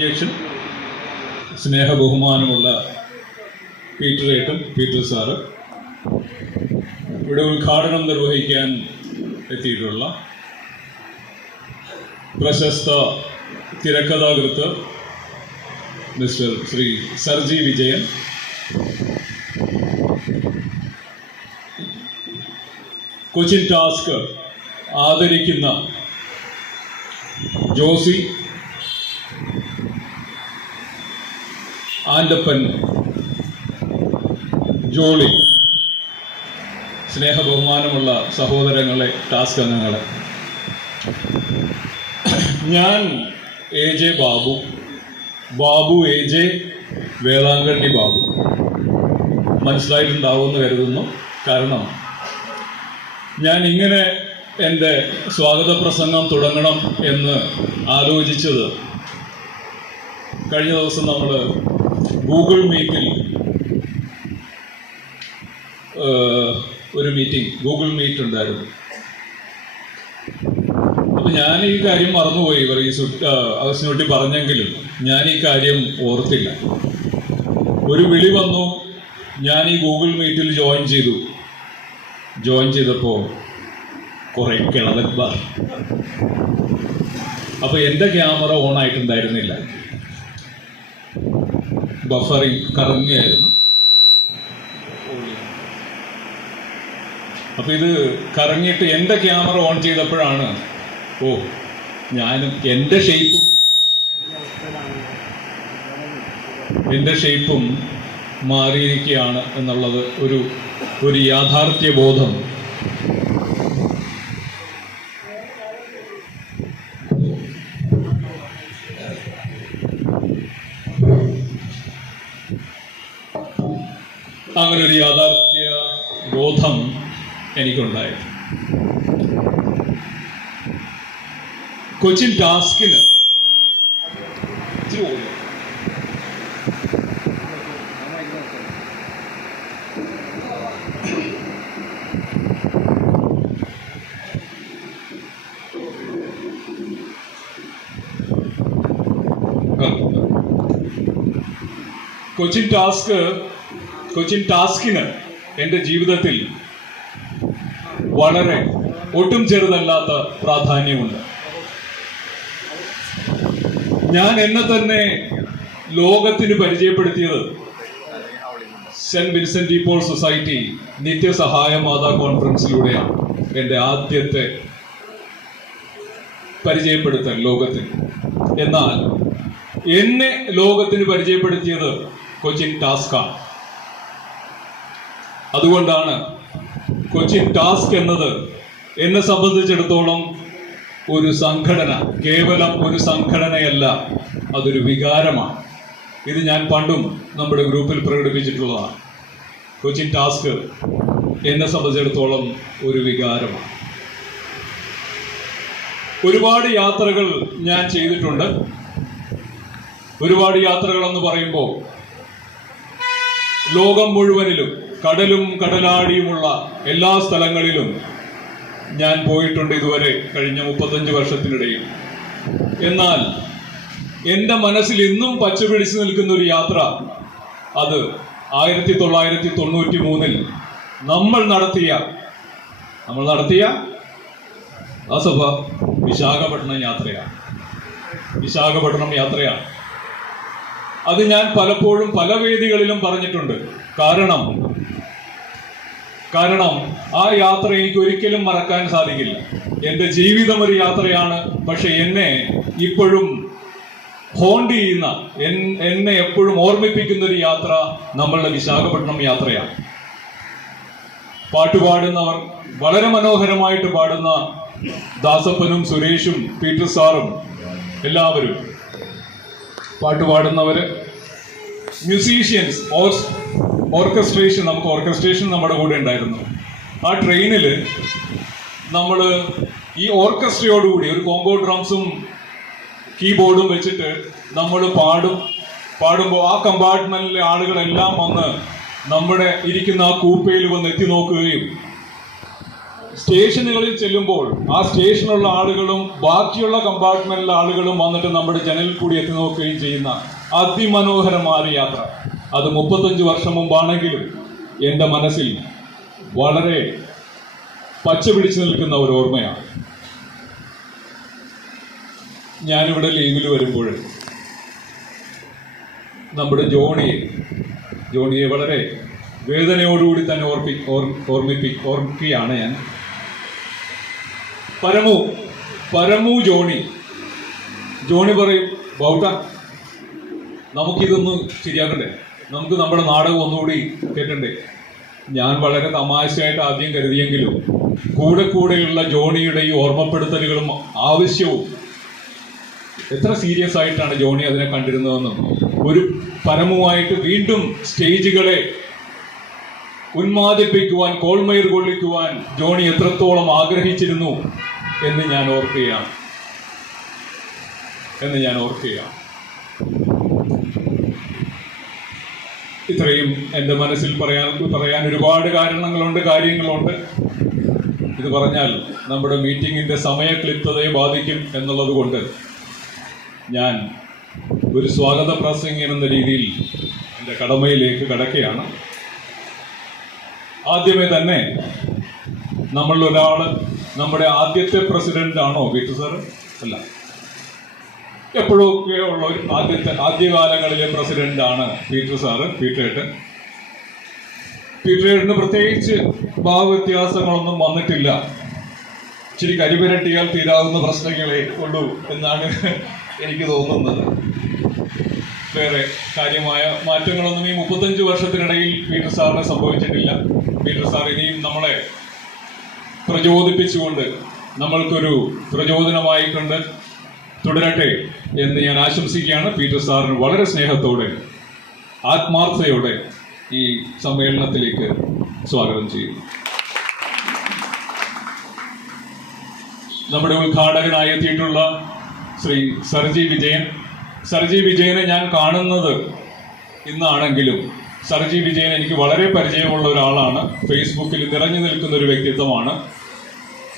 അധ്യക്ഷൻ, സ്നേഹബഹുമാനമുള്ള Peter sir, ഇവിടെ ഉദ്ഘാടനം നിർവഹിക്കാൻ എത്തിയിട്ടുള്ള പ്രശസ്ത തിരക്കഥാകൃത്ത് മിസ്റ്റർ ശ്രീ സർജി വിജയൻ, കൊച്ചിൻ ടാസ്ക് ആദരിക്കുന്ന ജോസി, ആൻഡപ്പൻ, ജോളി, സ്നേഹബഹുമാനമുള്ള സഹോദരങ്ങളെ, ടാസ്ക് അംഗങ്ങളെ, ഞാൻ AJ ബാബു AJ വേളാങ്കണ്ണി ബാബു. മനസ്സിലായിട്ടുണ്ടാവുമെന്ന് കരുതുന്നു. കാരണം ഞാൻ ഇങ്ങനെ എൻ്റെ സ്വാഗത പ്രസംഗം തുടങ്ങണം എന്ന് ആലോചിച്ചത് കഴിഞ്ഞ ദിവസം നമ്മൾ ഗൂഗിൾ മീറ്റിൽ ഒരു ഗൂഗിൾ മീറ്റ് ഉണ്ടായിരുന്നു. അപ്പം ഞാൻ ഈ കാര്യം മറന്നുപോയി. അവസിനോട്ടി പറഞ്ഞെങ്കിലും ഞാൻ ഈ കാര്യം ഓർത്തില്ല. ഒരു വിളി വന്നു, ഞാൻ ഈ ഗൂഗിൾ മീറ്റിൽ ജോയിൻ ചെയ്തപ്പോൾ കുറെ കിളവന്മാർ. അപ്പോൾ എൻ്റെ ക്യാമറ ഓൺ ആയിട്ടുണ്ടായിരുന്നില്ല, ബഫറിങ് കറങ്ങിയായിരുന്നു. അപ്പോൾ ഇത് കറങ്ങിയിട്ട് എൻ്റെ ക്യാമറ ഓൺ ചെയ്തപ്പോഴാണ് ഞാനും എൻ്റെ ഷേപ്പും മാറിയിരിക്കുകയാണ് എന്നുള്ളത് ഒരു യാഥാർത്ഥ്യ ബോധം അങ്ങനെ ഒരു യാഥാർത്ഥ്യ ബോധം എനിക്കുണ്ടായി. കൊച്ചിൻ ടാസ്കിന് കൊച്ചിൻ ടാസ്കിന് എൻ്റെ ജീവിതത്തിൽ വളരെ ഒട്ടും ചെറുതല്ലാത്ത പ്രാധാന്യമുണ്ട്. ഞാൻ എന്നെ തന്നെ ലോകത്തിന് പരിചയപ്പെടുത്തിയത് Saint Vincent de Paul society നിത്യസഹായ മാതാ കോൺഫറൻസിലൂടെയാണ്. എൻ്റെ ആദ്യത്തെ പരിചയപ്പെടുത്തൽ ലോകത്തിന്. എന്നാൽ എന്നെ ലോകത്തിന് പരിചയപ്പെടുത്തിയത് കൊച്ചിൻ ടാസ്കാണ്. അതുകൊണ്ടാണ് കൊച്ചിൻ ടാസ്ക് എന്നത് എന്നെ സംബന്ധിച്ചിടത്തോളം ഒരു സംഘടന, കേവലം ഒരു സംഘടനയല്ല, അതൊരു വികാരമാണ്. ഇത് ഞാൻ പണ്ടും നമ്മുടെ ഗ്രൂപ്പിൽ പ്രകടിപ്പിച്ചിട്ടുള്ളതാണ്. കൊച്ചിൻ ടാസ്ക് എന്നെ സംബന്ധിച്ചിടത്തോളം ഒരു വികാരമാണ്. ഒരുപാട് യാത്രകൾ ഞാൻ ചെയ്തിട്ടുണ്ട്. ഒരുപാട് യാത്രകൾ എന്ന് പറയുമ്പോൾ ലോകം മുഴുവനിലും കടലും കടലാടിയുമുള്ള എല്ലാ സ്ഥലങ്ങളിലും ഞാൻ പോയിട്ടുണ്ട് ഇതുവരെ, കഴിഞ്ഞ 35 വർഷത്തിനിടയിൽ. എന്നാൽ എൻ്റെ മനസ്സിൽ ഇന്നും പച്ചപിടിച്ചു നിൽക്കുന്ന ഒരു യാത്ര, അത് 1993 നമ്മൾ നടത്തിയ വിശാഖപട്ടണം യാത്രയാണ്. അത് ഞാൻ പലപ്പോഴും പല വേദികളിലും പറഞ്ഞിട്ടുണ്ട്. കാരണം ആ യാത്ര എനിക്ക് ഒരിക്കലും മറക്കാൻ സാധിക്കില്ല. എൻ്റെ ജീവിതം ഒരു യാത്രയാണ്. പക്ഷെ എന്നെ ഇപ്പോഴും ഹോണ്ട് ചെയ്യുന്ന, എന്നെ എപ്പോഴും ഓർമ്മിപ്പിക്കുന്ന ഒരു യാത്ര നമ്മളുടെ വിശാഖപട്ടണം യാത്രയാണ്. പാട്ടുപാടുന്നവർ, വളരെ മനോഹരമായിട്ട് പാടുന്ന ദാസപ്പനും സുരേഷും പീറ്റർ സാറും എല്ലാവരും, പാട്ടുപാടുന്നവര്, മ്യൂസീഷ്യൻസ്, ഓർക്കസ്ട്രേഷൻ നമ്മുടെ കൂടെ ഉണ്ടായിരുന്നു. ആ ട്രെയിനിൽ നമ്മൾ ഈ ഓർക്കസ്ട്രയോടുകൂടി ഒരു കോങ്കോ ഡ്രംസും കീബോർഡും വെച്ചിട്ട് നമ്മൾ പാടുമ്പോൾ ആ കമ്പാർട്ട്മെന്റിലെ ആളുകളെല്ലാം വന്ന് നമ്മുടെ ഇരിക്കുന്ന ആ കൂപ്പയിൽ വന്ന് എത്തി നോക്കുകയും സ്റ്റേഷനുകളിൽ ചെല്ലുമ്പോൾ ആ സ്റ്റേഷനിലുള്ള ആളുകളും ബാക്കിയുള്ള കമ്പാർട്ട്മെന്റിലെ ആളുകളും വന്നിട്ട് നമ്മുടെ ജനലിൽ കൂടി എത്തി നോക്കുകയും ചെയ്യുന്ന അതിമനോഹരമായ യാത്ര. അത് 35 വർഷം മുമ്പാണെങ്കിലും എൻ്റെ മനസ്സിൽ വളരെ പച്ച പിടിച്ചു നിൽക്കുന്ന ഒരു ഓർമ്മയാണ്. ഞാനിവിടെ ലീവിൽ വരുമ്പോൾ നമ്മുടെ ജോണിയെ വളരെ വേദനയോടുകൂടി തന്നെ ഓർമ്മിക്കുകയാണ് ഞാൻ. പരമു ജോണി പറയും, ബൗട്ട നമുക്കിതൊന്ന് ശരിയാക്കണ്ടേ, നമുക്ക് നമ്മുടെ നാടകം ഒന്നുകൂടി കേൾക്കണ്ടേ. ഞാൻ വളരെ തമാശയായിട്ട് ആദ്യം കരുതിയെങ്കിലും കൂടെയുള്ള ജോണിയുടെ ഈ ഓർമ്മപ്പെടുത്തലുകളും ആവശ്യവും എത്ര സീരിയസ് ആയിട്ടാണ് ജോണി അതിനെ കണ്ടിരുന്നതെന്നും ഒരു പരമുവായിട്ട് വീണ്ടും സ്റ്റേജുകളെ ഉന്മാദിപ്പിക്കുവാൻ, കോൾമയിർ കൊള്ളിക്കുവാൻ ജോണി എത്രത്തോളം ആഗ്രഹിച്ചിരുന്നു എന്ന് ഞാൻ ഓർക്കുകയാണ്. ഇത്രയും എൻ്റെ മനസ്സിൽ പറയാൻ ഒരുപാട് കാര്യങ്ങളുണ്ട്. ഇത് പറഞ്ഞാൽ നമ്മുടെ മീറ്റിങ്ങിൻ്റെ സമയക്ലിപ്തതയെ ബാധിക്കും എന്നുള്ളത് കൊണ്ട് ഞാൻ ഒരു സ്വാഗത പ്രസംഗം എന്ന രീതിയിൽ എൻ്റെ കടമയിലേക്ക് കടക്കുകയാണ്. ആദ്യമേ തന്നെ നമ്മളിലൊരാൾ നമ്മുടെ ആദ്യത്തെ പ്രസിഡന്റ് ആണോ പീറ്റർ സാർ? അല്ല, എപ്പോഴൊക്കെ ഉള്ള ഒരു ആദ്യകാലങ്ങളിലെ പ്രസിഡന്റ് ആണ് പീറ്ററേട്ടന് പ്രത്യേകിച്ച് ഭാവവ്യത്യാസങ്ങളൊന്നും വന്നിട്ടില്ല. ഇച്ചിരി കരിപുരട്ടിയാൽ തീരാവുന്ന പ്രശ്നങ്ങളെ ഉള്ളൂ എന്നാണ് എനിക്ക് തോന്നുന്നത്. വേറെ കാര്യമായ മാറ്റങ്ങളൊന്നും ഈ 35 വർഷത്തിനിടയിൽ പീറ്റർ സാറിന് സംഭവിച്ചിട്ടില്ല. പീറ്റർ സാർ ഇനിയും നമ്മളെ പ്രചോദിപ്പിച്ചുകൊണ്ട് നമ്മൾക്കൊരു പ്രചോദനമായിക്കൊണ്ട് തുടരട്ടെ എന്ന് ഞാൻ ആശംസിക്കുകയാണ്. പീറ്റർ സാറിന് വളരെ സ്നേഹത്തോടെ ആത്മാർത്ഥതയോടെ ഈ സമ്മേളനത്തിലേക്ക് സ്വാഗതം ചെയ്യുന്നു. നമ്മുടെ ഉദ്ഘാടകനായി എത്തിയിട്ടുള്ള ശ്രീ സർജി വിജയനെ ഞാൻ കാണുന്നത് ഇന്നാണെങ്കിലും സർജി വിജയൻ എനിക്ക് വളരെ പരിചയമുള്ള ഒരാളാണ്. ഫേസ്ബുക്കിൽ നിറഞ്ഞു നിൽക്കുന്ന ഒരു വ്യക്തിത്വമാണ്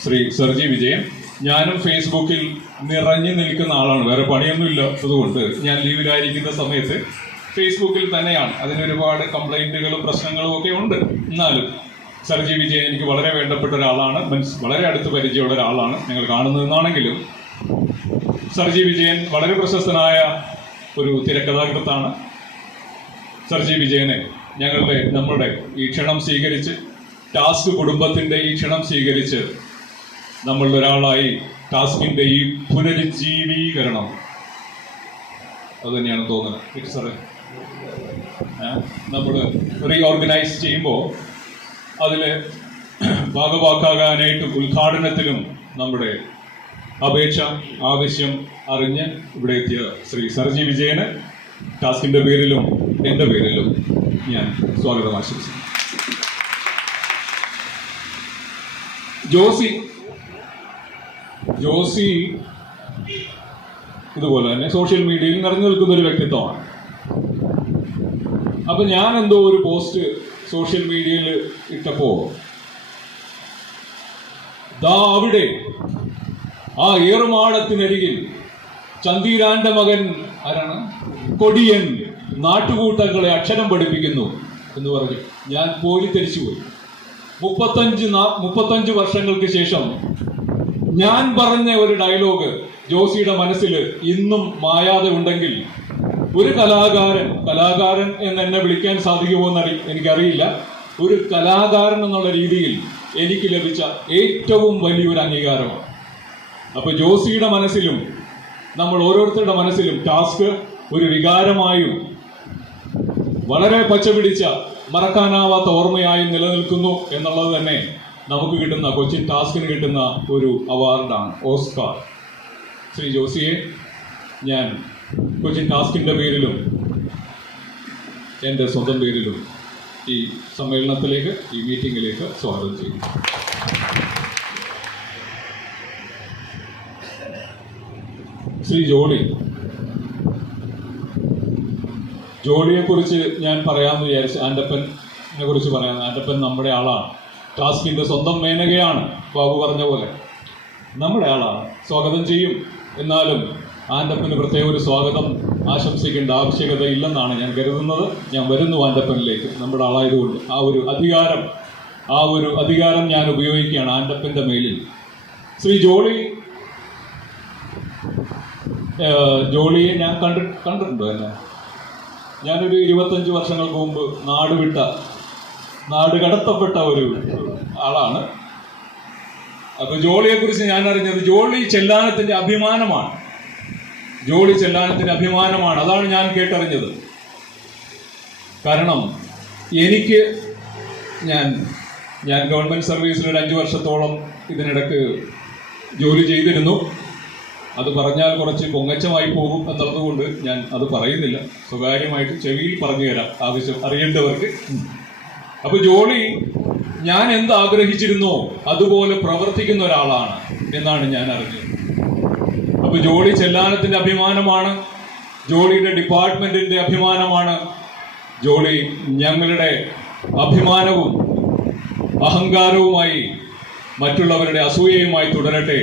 ശ്രീ സർജി വിജയൻ. ഞാനും ഫേസ്ബുക്കിൽ നിറഞ്ഞു നിൽക്കുന്ന ആളാണ്. വേറെ പണിയൊന്നും ഇല്ലാത്തതുകൊണ്ട് ഞാൻ ലീവിലായിരിക്കുന്ന സമയത്ത് ഫേസ്ബുക്കിൽ തന്നെയാണ്. അതിനൊരുപാട് കംപ്ലൈൻറ്റുകളും പ്രശ്നങ്ങളും ഒക്കെ ഉണ്ട്. എന്നാലും സർജി വിജയൻ എനിക്ക് വളരെ വേണ്ടപ്പെട്ട ഒരാളാണ്. വളരെ അടുത്ത് പരിചയമുള്ള ഒരാളാണ്. ഞങ്ങൾ കാണുന്നതെന്നാണെങ്കിലും സർജി വിജയൻ വളരെ പ്രശസ്തനായ ഒരു തിരക്കഥാകൃത്താണ്. സർജി വിജയനെ നമ്മുടെ ഈ ക്ഷണം സ്വീകരിച്ച്, ടാസ്ക് കുടുംബത്തിൻ്റെ ഈ ക്ഷണം സ്വീകരിച്ച് നമ്മളുടെ ഒരാളായി ടാസ്കിൻ്റെ ഈ പുനരുജ്ജീവീകരണം അത് തന്നെയാണ് തോന്നുന്നത് സാറേ. നമ്മൾ റീഓർഗനൈസ് ചെയ്യുമ്പോൾ അതിൽ ഭാഗവാക്കാകാനായിട്ട് ഉദ്ഘാടനത്തിലും നമ്മുടെ അപേക്ഷ ആവശ്യം അറിഞ്ഞ് ഇവിടെ എത്തിയ ശ്രീ സർജി വിജയന് ടാസ്കിൻ്റെ പേരിലും എൻ്റെ പേരിലും ഞാൻ സ്വാഗതം ആശംസിക്കുന്നു. ജോസി ഇതുപോലെ തന്നെ സോഷ്യൽ മീഡിയയിൽ നിറഞ്ഞു നിൽക്കുന്ന ഒരു വ്യക്തിത്വമാണ്. അപ്പൊ ഞാൻ എന്തോ ഒരു പോസ്റ്റ് സോഷ്യൽ മീഡിയയിൽ ഇട്ടപ്പോ ദാ അവിടെ ആ ഏറുമാടത്തിനരികിൽ ചന്ദീരാന്റെ മകൻ ആരാണ്, കൊടിയൻ നാട്ടുകൂട്ടങ്ങളെ അക്ഷരം പഠിപ്പിക്കുന്നു എന്ന് പറഞ്ഞു. ഞാൻ പോയി 35 വർഷങ്ങൾക്ക് ശേഷം ഞാൻ പറഞ്ഞ ഒരു ഡയലോഗ് ജോസിയുടെ മനസ്സിൽ ഇന്നും മായാതെ ഉണ്ടെങ്കിൽ, ഒരു കലാകാരൻ എന്ന് എന്നെ വിളിക്കാൻ സാധിക്കുമോ എന്ന് എനിക്കറിയില്ല. ഒരു കലാകാരൻ എന്നുള്ള രീതിയിൽ എനിക്ക് ലഭിച്ച ഏറ്റവും വലിയൊരു അംഗീകാരമാണ്. അപ്പൊ ജോസിയുടെ മനസ്സിലും നമ്മൾ ഓരോരുത്തരുടെ മനസ്സിലും ടാസ്ക് ഒരു വികാരമായും വളരെ പച്ചപിടിച്ച മറക്കാനാവാത്ത ഓർമ്മയായും നിലനിൽക്കുന്നു എന്നുള്ളത് തന്നെ നമുക്ക് കിട്ടുന്ന, കൊച്ചിൻ ടാസ്കിന് കിട്ടുന്ന ഒരു അവാർഡാണ്, ഓസ്കാർ. ശ്രീ ജോസിയെ ഞാൻ കൊച്ചിൻ ടാസ്കിൻ്റെ പേരിലും എൻ്റെ സ്വന്തം പേരിലും ഈ സമ്മേളനത്തിലേക്ക്, ഈ മീറ്റിങ്ങിലേക്ക് സ്വാഗതം ചെയ്യുന്നു. ശ്രീ ജോളിയെക്കുറിച്ച് ഞാൻ പറയാമെന്ന് വിചാരിച്ചു. ആൻ്റപ്പനെ കുറിച്ച് പറയാം. ആൻ്റപ്പൻ നമ്മുടെ ആളാണ്. ടാസ്കിന്റെ സ്വന്തം മേനകയാണ്. ബാബു പറഞ്ഞ പോലെ നമ്മുടെ ആളാണ്, സ്വാഗതം ചെയ്യും. എന്നാലും ആൻ്റപ്പന് പ്രത്യേക ഒരു സ്വാഗതം ആശംസിക്കേണ്ട ആവശ്യകത ഇല്ലെന്നാണ് ഞാൻ കരുതുന്നത്. ഞാൻ വരുന്നു ആൻ്റപ്പനിലേക്ക്, നമ്മുടെ ആളായതുകൊണ്ട് ആ ഒരു അധികാരം ഞാൻ ഉപയോഗിക്കുകയാണ് ആൻ്റപ്പൻ്റെ മേലിൽ. ശ്രീ ജോളിയെ ഞാൻ കണ്ടിട്ടുണ്ടോ എന്നെ? ഞാനൊരു 25 വർഷങ്ങൾക്ക് മുമ്പ് നാട് കടത്തപ്പെട്ട ഒരു ആളാണ്. അപ്പൊ ജോളിയെ കുറിച്ച് ഞാൻ അറിഞ്ഞത് ജോളി ചെല്ലാനത്തിന്റെ അഭിമാനമാണ്. അതാണ് ഞാൻ കേട്ടറിഞ്ഞത്. കാരണം ഞാൻ ഗവൺമെന്റ് സർവീസിൽ ഒരു 5 വർഷത്തോളം ഇതിനിടക്ക് ജോലി ചെയ്തിരുന്നു. അത് പറഞ്ഞാൽ കുറച്ച് പൊങ്ങച്ചമായി പോകും എന്നുള്ളതുകൊണ്ട് ഞാൻ അത് പറയുന്നില്ല. സ്വകാര്യമായിട്ട് ചെവിയിൽ പറഞ്ഞു തരാം ആവശ്യം അറിയേണ്ടവർക്ക്. അപ്പൊ ജോളി ഞാൻ എന്ത് ആഗ്രഹിച്ചിരുന്നോ അതുപോലെ പ്രവർത്തിക്കുന്ന ഒരാളാണ് എന്നാണ് ഞാൻ അറിഞ്ഞത്. അപ്പൊ ജോളി ചെല്ലാനത്തിന്റെ അഭിമാനമാണ്, ജോളിയുടെ ഡിപ്പാർട്ട്മെന്റിന്റെ അഭിമാനമാണ്. ജോളി ഞങ്ങളുടെ അഭിമാനവും അഹങ്കാരവുമായി മറ്റുള്ളവരുടെ അസൂയയുമായി തുടരട്ടെ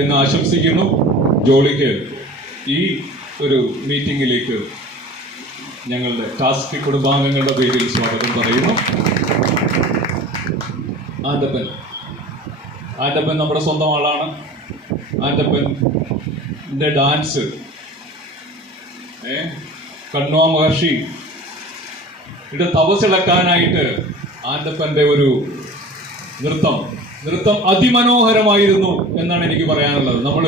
എന്ന് ആശംസിക്കുന്നു. ജോളിക്ക് ഈ ഒരു മീറ്റിംഗിലേക്ക് ഞങ്ങളുടെ ടാസ്ക് കുടുംബാംഗങ്ങളുടെ പേരിൽ സ്വാഗതം പറയുന്നു. ആൻ്റപ്പൻ നമ്മുടെ സ്വന്തം ആളാണ്. ആൻ്റപ്പൻ്റെ ഡാൻസ്, കണ്വ മഹർഷി ഇവിടെ തപസ്സിളക്കാനായിട്ട് ആൻ്റപ്പൻ്റെ ഒരു നൃത്തം അതിമനോഹരമായിരുന്നു എന്നാണ് എനിക്ക് പറയാനുള്ളത്. നമ്മൾ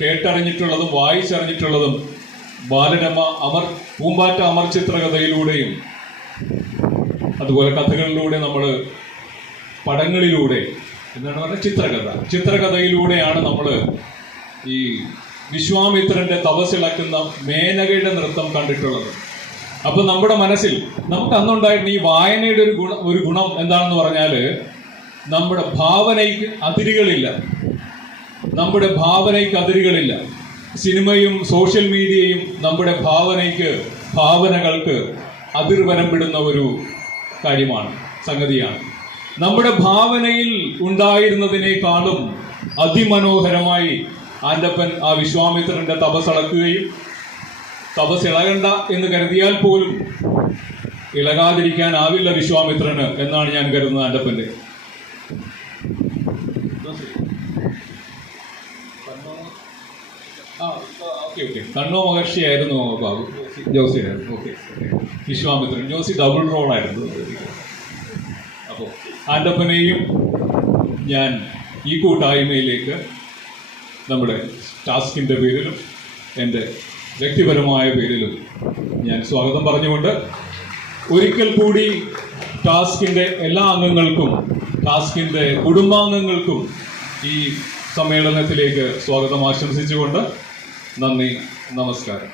കേട്ടറിഞ്ഞിട്ടുള്ളതും വായിച്ചറിഞ്ഞിട്ടുള്ളതും ബാലരമ പൂമ്പാറ്റ അമർ ചിത്രകഥയിലൂടെയും അതുപോലെ കഥകളിലൂടെ, നമ്മൾ പടങ്ങളിലൂടെ, എന്താണ് പറയുക, ചിത്രകഥയിലൂടെയാണ് നമ്മൾ ഈ വിശ്വാമിത്രന്റെ തപസ്സിളക്കുന്ന മേനകയുടെ നൃത്തം കണ്ടിട്ടുള്ളത്. അപ്പൊ നമ്മുടെ മനസ്സിൽ നമുക്ക് അന്നുണ്ടായിരുന്ന ഈ വായനയുടെ ഒരു ഗുണം എന്താണെന്ന് പറഞ്ഞാൽ നമ്മുടെ ഭാവനയ്ക്ക് അതിരുകളില്ല. സിനിമയും സോഷ്യൽ മീഡിയയും നമ്മുടെ ഭാവനകൾക്ക് അതിർവരമ്പിടുന്ന ഒരു സംഗതിയാണ്. നമ്മുടെ ഭാവനയിൽ ഉണ്ടായിരുന്നതിനേക്കാളും അതിമനോഹരമായി ആൻ്റപ്പൻ ആ വിശ്വാമിത്രന്റെ തപസ്സിളകണ്ട എന്ന് കരുതിയാൽ പോലും ഇളകാതിരിക്കാനാവില്ല വിശ്വാമിത്രന് എന്നാണ് ഞാൻ കരുതുന്നത്. ആൻ്റപ്പന്റെ കണ്ണോ മഹർഷിയായിരുന്നു ബാബു, ജോസിയായിരുന്നു. വിശ്വാമിത്രൻ, ജോസി ഡബിൾ റോളായിരുന്നു. അപ്പോൾ ആൻ്റപ്പനെയും ഞാൻ ഈ കൂട്ടായ്മയിലേക്ക് നമ്മുടെ ടാസ്കിൻ്റെ പേരിലും എൻ്റെ വ്യക്തിപരമായ പേരിലും ഞാൻ സ്വാഗതം പറഞ്ഞുകൊണ്ട് ഒരിക്കൽ കൂടി ടാസ്കിൻ്റെ എല്ലാ അംഗങ്ങൾക്കും, ടാസ്കിൻ്റെ കുടുംബാംഗങ്ങൾക്കും ഈ സമ്മേളനത്തിലേക്ക് സ്വാഗതം ആശംസിച്ചുകൊണ്ട് നന്ദി, നമസ്കാരം.